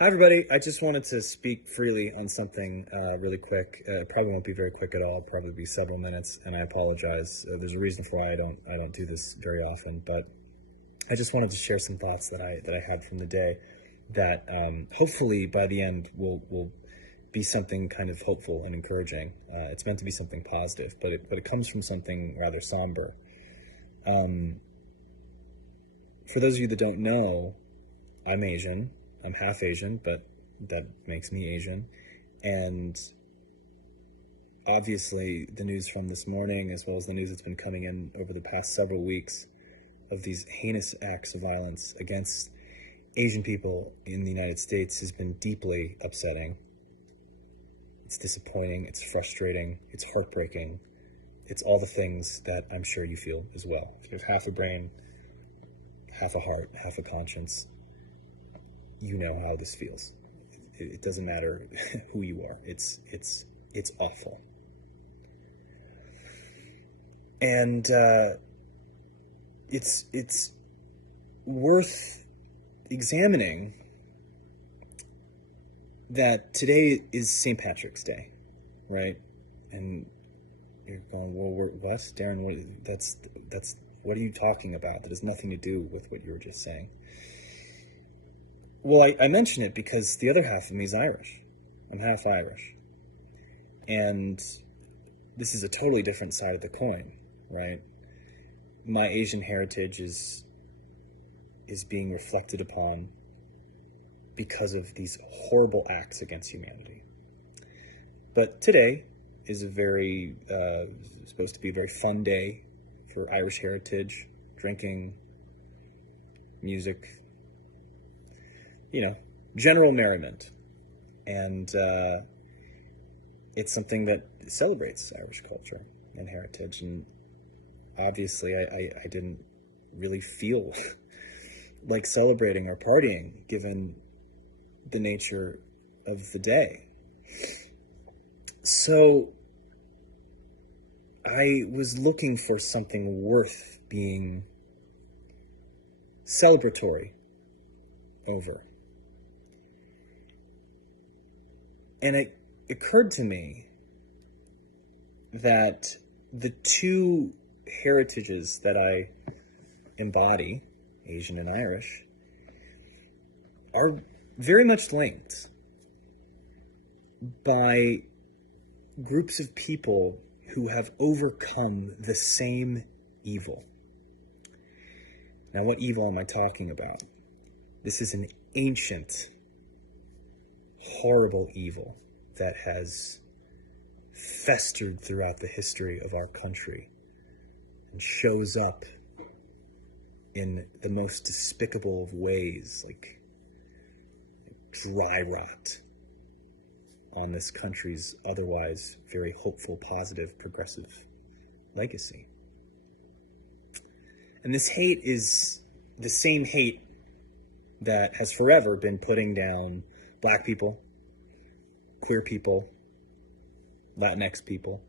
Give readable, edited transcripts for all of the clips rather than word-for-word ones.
Hi, everybody. I just wanted to speak freely on something really quick. Probably won't be very quick at all. Probably be several minutes, and I apologize. There's a reason for why I don't do this very often, but I just wanted to share some thoughts that I had from the day that hopefully by the end will be something kind of hopeful and encouraging. It's meant to be something positive, but it comes from something rather somber. For those of you that don't know, I'm Asian. I'm half Asian, but that makes me Asian. And obviously the news from this morning, as well as the news that's been coming in over the past several weeks of these heinous acts of violence against Asian people in the United States has been deeply upsetting. It's disappointing, it's frustrating, it's heartbreaking. It's all the things that I'm sure you feel as well. If you have half a brain, half a heart, half a conscience, you know how this feels. It doesn't matter who you are. It's awful. And it's worth examining that today is St. Patrick's Day, right? And you're going, well, what, Darren? What are you talking about? That has nothing to do with what you were just saying. Well, I mention it because the other half of me is Irish. I'm half Irish. And this is a totally different side of the coin, right? My Asian heritage is being reflected upon because of these horrible acts against humanity. But today is supposed to be a very fun day for Irish heritage, drinking, music, general merriment. And it's something that celebrates Irish culture and heritage. And obviously I didn't really feel like celebrating or partying given the nature of the day. So I was looking for something worth being celebratory over. And it occurred to me that the two heritages that I embody, Asian and Irish, are very much linked by groups of people who have overcome the same evil. Now, what evil am I talking about? This is an ancient, horrible evil that has festered throughout the history of our country and shows up in the most despicable of ways, like dry rot on this country's otherwise very hopeful, positive, progressive legacy. And this hate is the same hate that has forever been putting down Black people, queer people, Latinx people,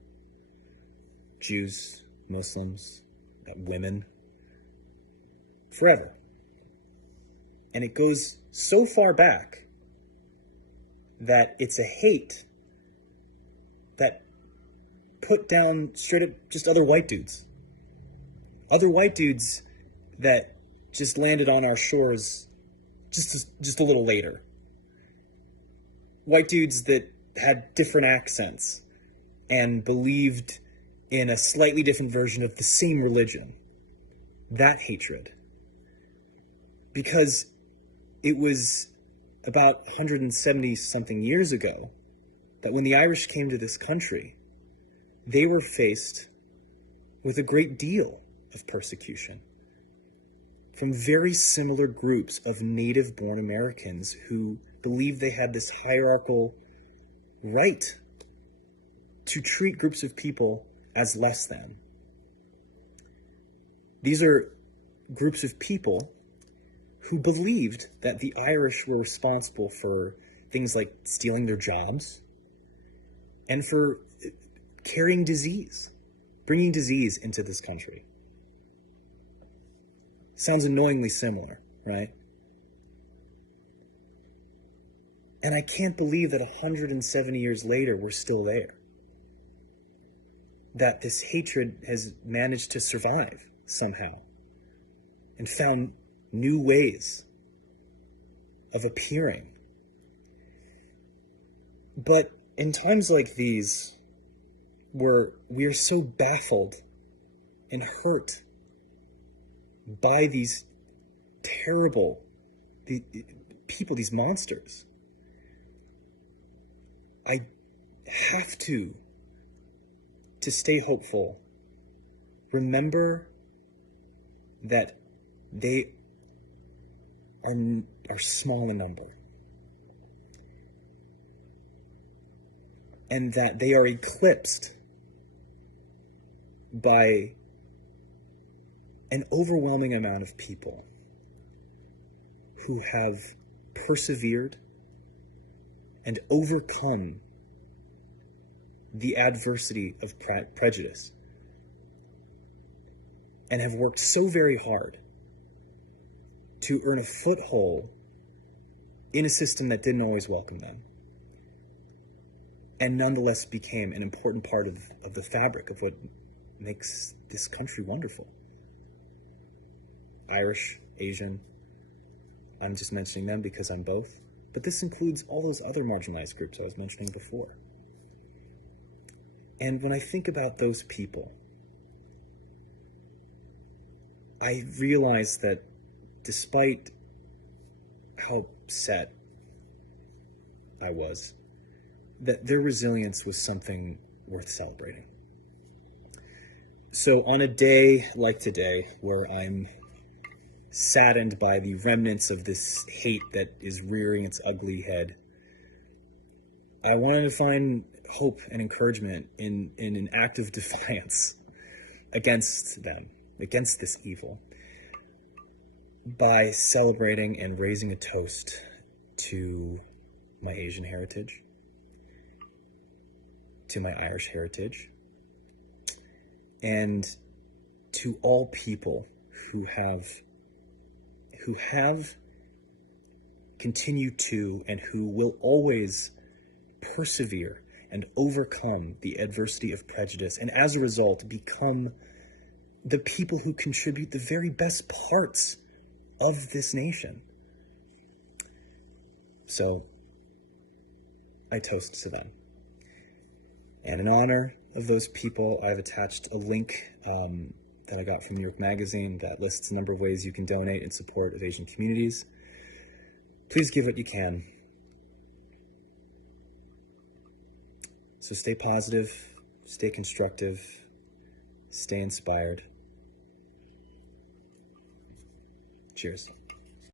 Jews, Muslims, women, forever. And it goes so far back that it's a hate that put down straight up just other white dudes. Other white dudes that just landed on our shores just a little later. White dudes that had different accents and believed in a slightly different version of the same religion. That hatred. Because it was about 170 something years ago that when the Irish came to this country, they were faced with a great deal of persecution from very similar groups of native-born Americans who believed they had this hierarchical right to treat groups of people as less than. These are groups of people who believed that the Irish were responsible for things like stealing their jobs and for carrying disease, bringing disease into this country. Sounds annoyingly similar, right? And I can't believe that 170 years later, we're still there. That this hatred has managed to survive somehow and found new ways of appearing. But in times like these, where we are so baffled and hurt by these terrible people, these monsters, I have to stay hopeful. Remember that they are small in number, and that they are eclipsed by an overwhelming amount of people who have persevered and overcome the adversity of prejudice and have worked so very hard to earn a foothold in a system that didn't always welcome them, and nonetheless became an important part of the fabric of what makes this country wonderful. Irish, Asian, I'm just mentioning them because I'm both, but this includes all those other marginalized groups I was mentioning before. And when I think about those people, I realize that despite how upset I was, that their resilience was something worth celebrating. So on a day like today, where I'm saddened by the remnants of this hate that is rearing its ugly head, I wanted to find hope and encouragement in an act of defiance against them, against this evil, by celebrating and raising a toast to my Asian heritage, to my Irish heritage, and to all people who have continued to, and who will always persevere and overcome the adversity of prejudice, and as a result become the people who contribute the very best parts of this nation. So I toast to them. And in honor of those people, I've attached a link that I got from New York Magazine that lists a number of ways you can donate in support of Asian communities. Please give what you can. So stay positive, stay constructive, stay inspired. Cheers.